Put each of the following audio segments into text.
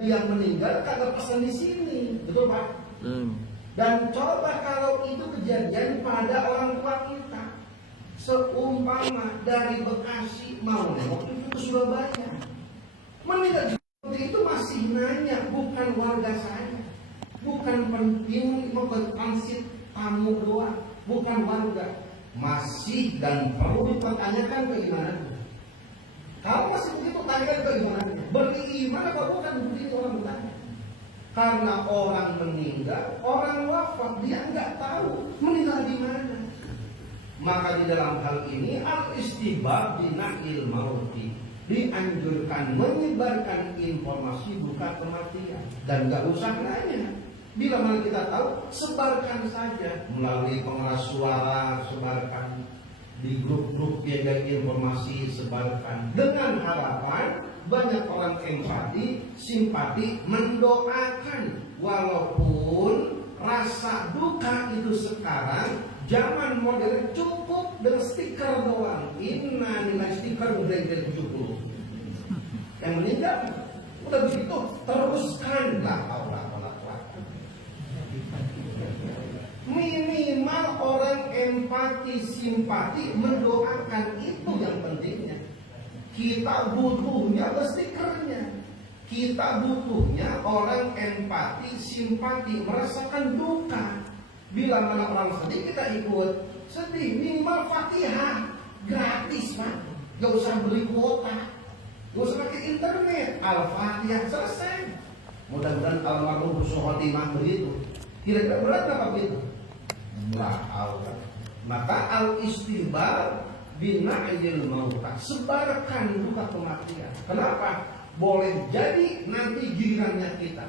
Yang meninggal kagak pesan di sini, betul Pak? Dan coba kalau itu kejadian pada orang tua kita, seumpama dari Bekasi mau nengok itu ke Surabaya, meninggal seperti itu masih nanya, bukan warga saya, bukan penting mau transit tamu doang, bukan warga, masih dan perlu dipertanyakan keimanannya. Kalau masih begitu, tanyakan keimanannya. Beriman apa bukan begitu orang bertanya? Karena orang meninggal, orang wafat, dia nggak tahu meninggal di mana. Maka di dalam hal ini al-istibab bina'il mauti, dianjurkan menyebarkan informasi duka kematian dan nggak usah nanya. Bila mana kita tahu, sebarkan saja melalui pengeras suara, sebarkan di grup-grup yang informasi, sebarkan dengan harapan banyak orang empati, simpati, mendoakan. Walaupun rasa duka itu sekarang zaman modern cukup dengan stiker doang. Inna nilai stiker udah dari 70 yang meninggal udah begitu teruskan lah. Minimal orang empati, simpati, mendoakan, itu yang pentingnya. Kita butuhnya stikernya. Kita butuhnya orang empati, simpati, merasakan duka. Bila mana orang sedih, kita ikut sedih. Minimal Fatihah gratis Pak, gak usah beli kuota, gak usah pakai internet. Al-Fatihah selesai. Mudah-mudahan almarhum husnul khotimah begitu. Kira-kira berat apa begitu? Maka al-istighbar bina'il mauta, sebarkan duka kematian. Kenapa? Boleh jadi nanti gilirannya kita.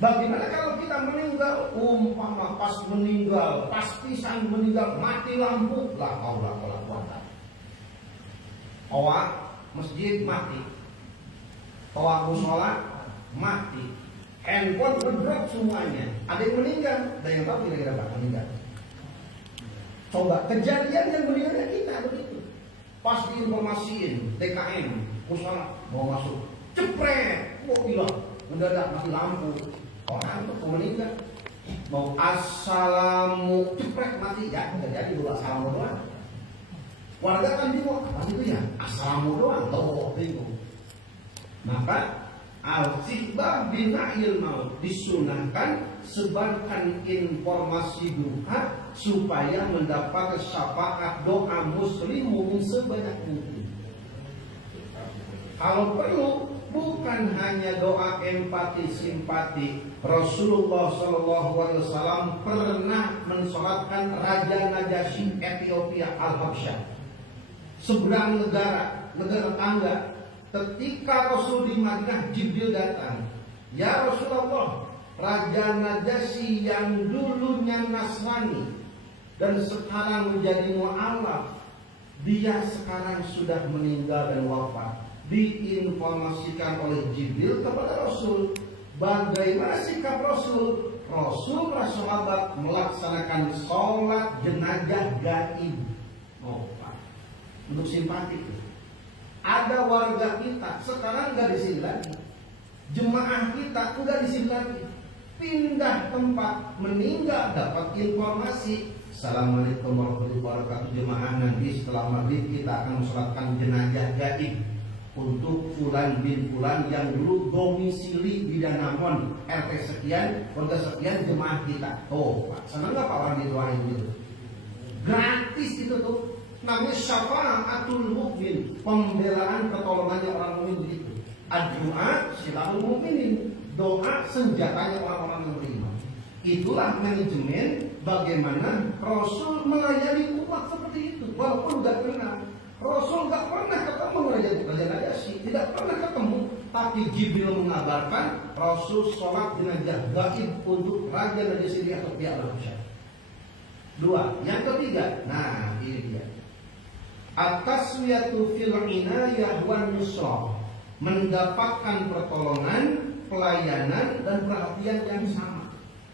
Bagaimana kalau kita meninggal, umpama pas meninggal, pastisan meninggal, mati lampu, la haula wala quwata. Toa masjid mati, toa mushola mati, handphone ngedrop semuanya. Ada yang meninggal, ada yang tahu kira-kira Pak meninggal. Coba kejadian yang meninggalnya kita begitu. Pas diinformasiin TKM, mushola mau masuk, cepret, wah hilang, mendadak mati lampu. Orang itu meninggal, mau assalamu, cepret mati, ya nggak jadi dulu assalamu doang. Warga kan bingung, apa itu ya? Assalamu doang, tuh bingung. Maka al-istighbar bina'il maut, disunahkan sebarkan informasi duka supaya mendapat syafaat doa muslim mukmin sebanyak mungkin. Kalau perlu, bukan hanya doa empati simpati. Rasulullah SAW pernah mensolatkan Raja Najasyi Ethiopia Al-Habsyah, seberang negara tangga. Ketika Rasul di Madinah, Jibril datang, ya Rasulullah, Raja Najasyi yang dulunya Nasrani dan sekarang menjadi mu'alaf, dia sekarang sudah meninggal dan wafat. Diinformasikan oleh Jibril kepada Rasul. Bagaimana sikap Rasul? Rasul para sahabat melaksanakan sholat jenazah gaib. Oh, Pak. Untuk simpati. Ada warga kita sekarang nggak di sini lagi. Jemaah kita nggak di sini lagi. Pindah tempat, meninggal, dapat informasi. Assalamualaikum warahmatullahi wabarakatuh. Jemaah nanti setelah maghrib kita akan mensolatkan jenazah gaib untuk fulan bin fulan yang dulu domisili di Danamon RT sekian, warga sekian, jemaah kita. Oh, Pak, senang nggak Pak orang didoain gitu? Gratis itu tuh. Namanya syafa'atul mukmin, pembelaan pertolongannya orang mukmin begitu. Ad-du'a silahul mukminin, doa senjatanya orang-orang yang beriman. Itulah manajemen bagaimana Rasul melayani umat seperti itu. Walaupun nggak kenal, Rasul nggak pernah ketemu Raja Najasyi, tidak pernah ketemu. Tapi Jibril mengabarkan Rasul sholat jenazah gaib untuk Raja Najasyi di Ethiopia Al-Habsyah. Dua, yang ketiga, nah ini dia. At-taswiyatu fil inayah wan nusrah, mendapatkan pertolongan, pelayanan dan perhatian yang sama.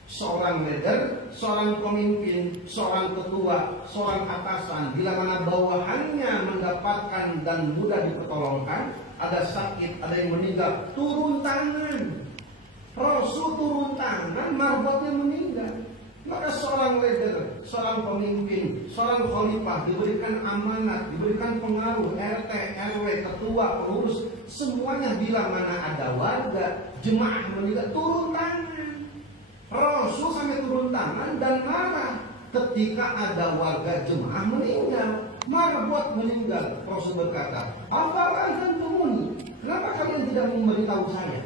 Seorang leader, seorang pemimpin, seorang ketua, seorang atasan, bila mana bawahannya mendapatkan dan mudah dipertolongkan, ada sakit, ada yang meninggal, turun tangan. Rasul turun tangan, marbotnya meninggal. Maka seorang leader, seorang pemimpin, seorang khalifah diberikan amanat, diberikan pengaruh, RT, RW, ketua, pengurus, semuanya bila mana ada warga, jemaah meninggal, turun tangan. Rasul sampai turun tangan dan marah ketika ada warga jemaah meninggal, marbot meninggal. Rasul berkata, "Afalan antumuni? Kenapa kalian tidak memberitahu saya?"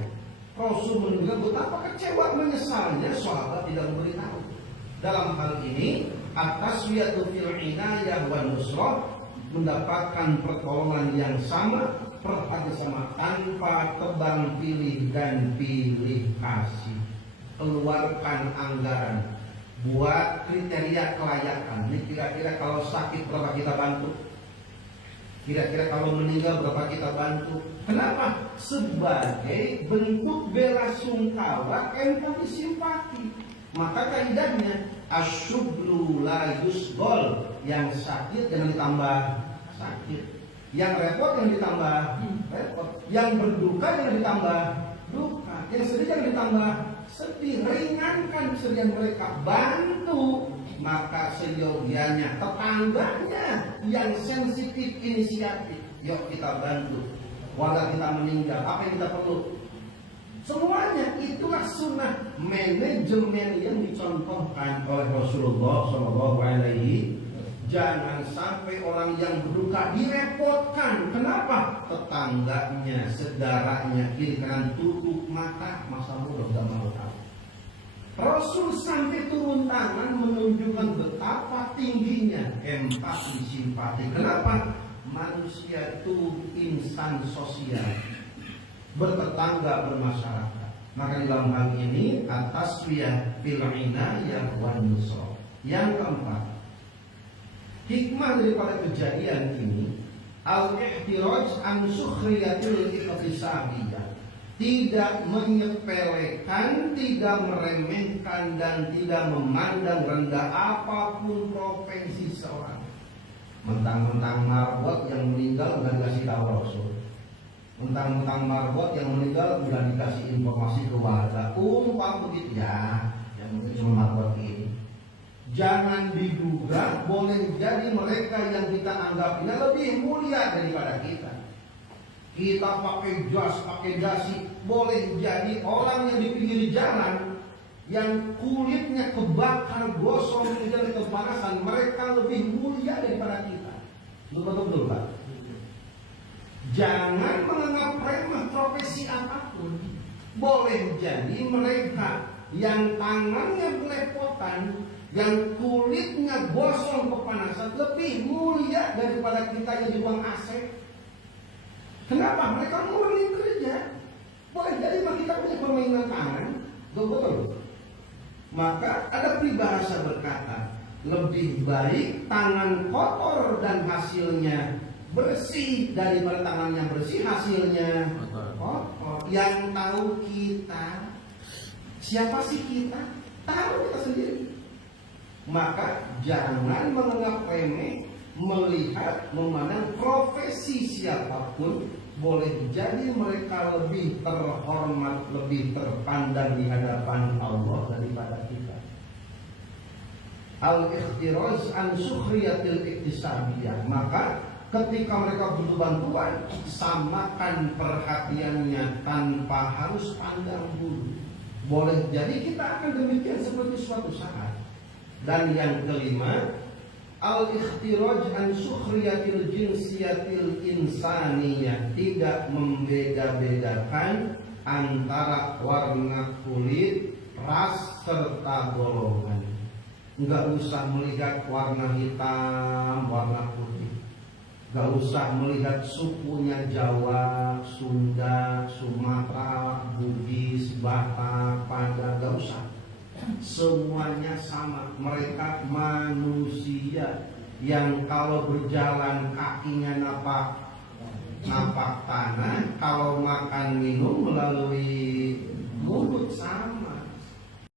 Rasul menunjukkan betapa kecewa menyesalnya sahabat tidak memberitahu. Dalam hal ini, at-taswiyatu fil inayah wan nusrah, mendapatkan pertolongan yang sama, perhatian sama, tanpa tebang pilih dan pilih kasih. Keluarkan anggaran, buat kriteria kelayakan. Ini kira-kira kalau sakit berapa kita bantu? Kira-kira kalau meninggal berapa kita bantu? Kenapa? Sebagai bentuk bela sungkawa, empati, simpati. Maka kaidahnya asyublu la yusgol, yang sakit jangan ditambah sakit, yang repot jangan ditambah repot, yang berduka jangan ditambah duka, yang sedih jangan ditambah sedih. Ringankan kesedihan mereka, bantu. Maka seyogianya tetangganya yang sensitif inisiatif, yuk kita bantu. Warga kita meninggal, apa yang kita perlu? Semuanya itulah sunnah manajemen yang dicontohkan oleh Rasulullah SAW. Jangan sampai orang yang berduka direpotkan. Kenapa? Tetangganya, saudaranya, kiri kanan tutup mata, masa muda gak mau tahu. Rasul sampai turun tangan menunjukkan betapa tingginya empati, simpati. Kenapa? Manusia itu insan sosial, bertetangga, bermasyarakat. Maka dalam hal ini at-taswiyah fil inayah wan nusrah. Yang keempat, hikmah daripada kejadian ini, al-ihtiraj an sukhriyatil iqtisadiyah, tidak menyepelekan, tidak meremehkan, dan tidak memandang rendah apapun profesi seorang. Mentang-mentang marbot yang meninggal nggak dikasih tahu Rasul, mentang-mentang marbot yang meninggal udah dikasih informasi ke warga, umpam begitu ya, yang mungkin cuma marbot ini. Jangan diduga, boleh jadi mereka yang kita anggap ini lebih mulia daripada kita. Kita pakai jas, pakai dasi, boleh jadi orang yang di pinggir jalan yang kulitnya kebakar, gosong, menjadi kepanasan, mereka lebih mulia daripada kita. Betul-betul, Pak. Jangan menganggap remeh profesi apapun. Boleh jadi mereka yang tangannya belepotan, yang kulitnya gosong kepanasan, lebih mulia daripada kita yang di ruang AC. Kenapa? Mereka murni kerja. Boleh jadi kita punya permainan tangan, betul. Maka ada peribahasa berkata, lebih baik tangan kotor dan hasilnya bersih daripada tangan yang bersih hasilnya kotor. Yang tahu kita, siapa sih kita? Tahu kita sendiri. Maka jangan menganggap remeh, melihat, memandang profesi siapapun. Boleh jadi mereka lebih terhormat, lebih terpandang di hadapan Allah daripada kita. Al-ikhtiraz an sukhriyatil iktisadiyah. Maka ketika mereka butuh bantuan, samakan perhatiannya tanpa harus pandang bulu. Boleh jadi kita akan demikian seperti suatu saat. Dan yang kelima, al-ikhtiraj an sukhriyatil jinsiyatil insaniyah, tidak membeda-bedakan antara warna kulit, ras, serta golongan. Enggak usah melihat warna hitam, warna putih. Enggak usah melihat sukunya Jawa, Sunda, Sumatera, Bugis, Batak, Padang, enggak usah. Semuanya sama, mereka manusia yang kalau berjalan kakinya napak tanah, kalau makan minum melalui mulut sama.